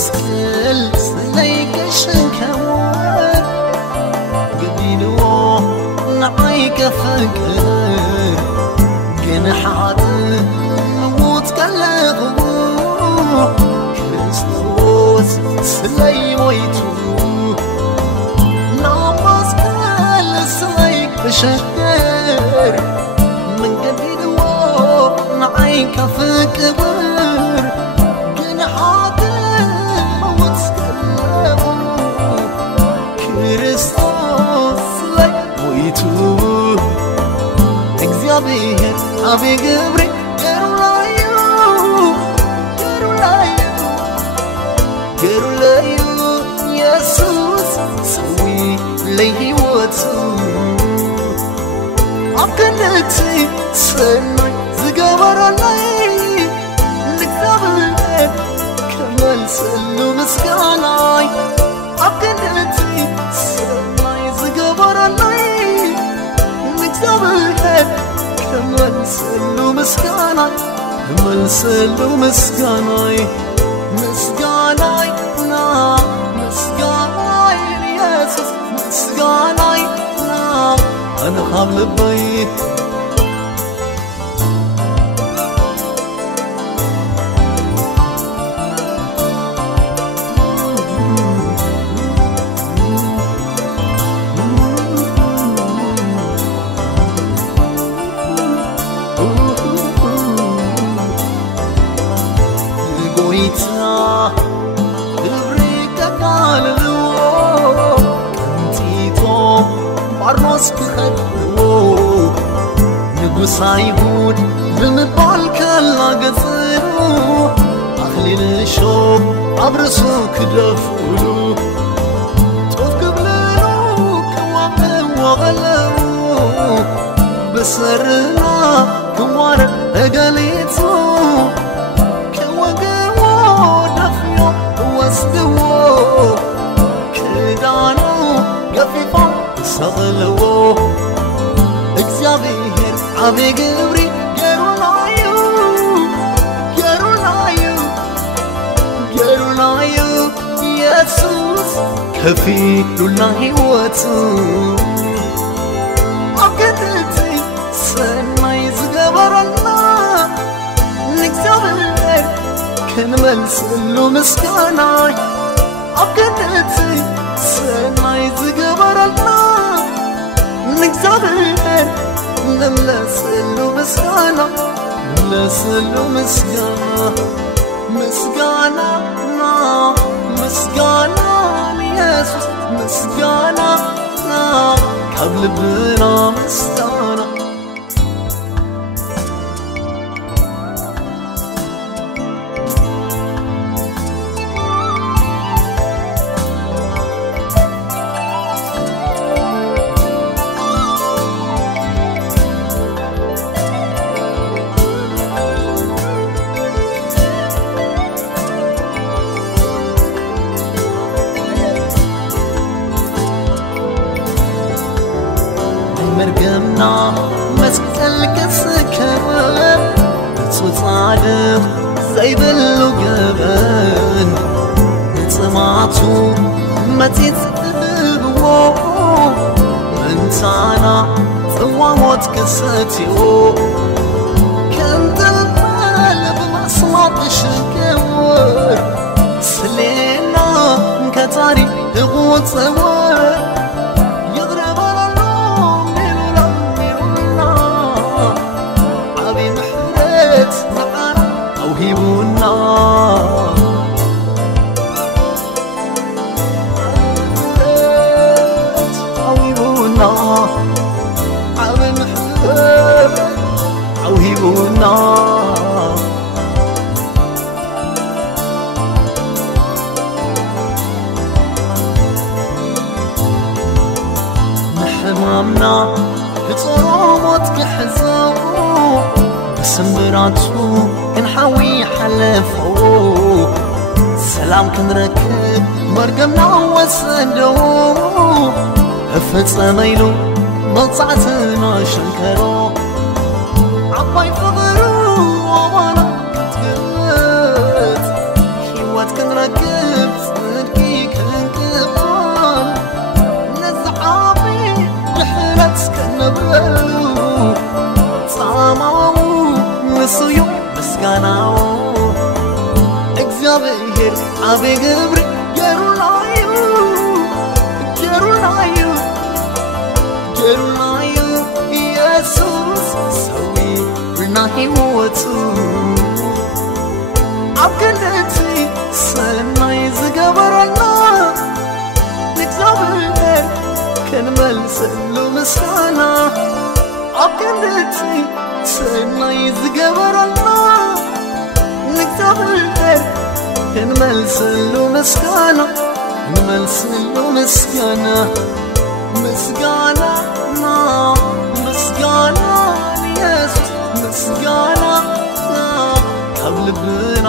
مسكل سليك شنكور قبيلو نعيك فكر جنحات موت كلغو كريستوس سلي مويتو ناماس كل سليك بشكر من قبيلو نعيك فكر جنحات موت كلغو كريستوس سلي مويتو እግዚአብሔር አቤ ገብሬ ገሩላዩ ኢየሱስ ሰዊ ለሕይወቱ አብከነቲ ሰናይ ዝገበረላይ ለእግዚአብሔር ከመልሰሉ ምስጋናይ አብከነቲ ሰናይ ዝገበረላይ ለእግዚአብሔር كملسلو مسكاناي كملسلو مسكاناي مسكاناي نا مسكاناي ياسوس مسكاناي نا أنا خامل بيت ሳይሁድ በመባል ከላገጽሩ አኽሊል ሾም አብርሱ ክደፍሉ ጦፍ ክብለሉ ከዋበ ወገለው በሰርና ከዋረ እገሊቱ ከወገዎ ደፍዮ ወስድዎ ክዳኑ ገፊፎ ሰቕልዎ እግዚአብሔር አቤ ገብሬ ገሩላዩ ኢየሱስ ከፊሉና ሕይወቱ አብከነቲ ሰናይ ዝገበረና ለእግዚአብሔር ከንመልሰሉ ምስጋናይ አብከነቲ ሰናይ ዝገበረና ለእግዚአብሔር نملسلو مسكانا نملسلو مسكانا مسكانا نا مسكانا ليسوس مسكانا نا قبل بنا مستانا مرقمنا مسكتل كسكر تصادق زي باللقبن سمعتو ما تتبقوا انتانا ثوامات كساتيو كنت القلب مصمت شكور سلينا كتاري غوت سوار هيبونا هيبونا عم محب أو هيبونا نحمامنا بصرامتك حزو بسمراتو كنحوي حلفو سلام كنركب مرقمنا وسندو فتصميلو ملصعتنا شنكرو عباي فضرو وانا كتقلت حيوات كنركب ዓብይ ግብሪ ገይሩናዩ ገይሩናዩ ገይሩናዩ ኢየሱስ ሰዊርና ሂወቱ ኣብ ክንደቲ ሰናይ ዝገበረና ንእግዚአብሔር ክንመልሰሉ ምስጋና ኣብ ክንደቲ ሰናይ ዝገበረና ንእግዚአብሔር ክንመልሰሉ ምስጋና ክንመልሰሉ ምስጋና ምስጋና ምስጋና ኢየሱስ ምስጋና ካብ ልብና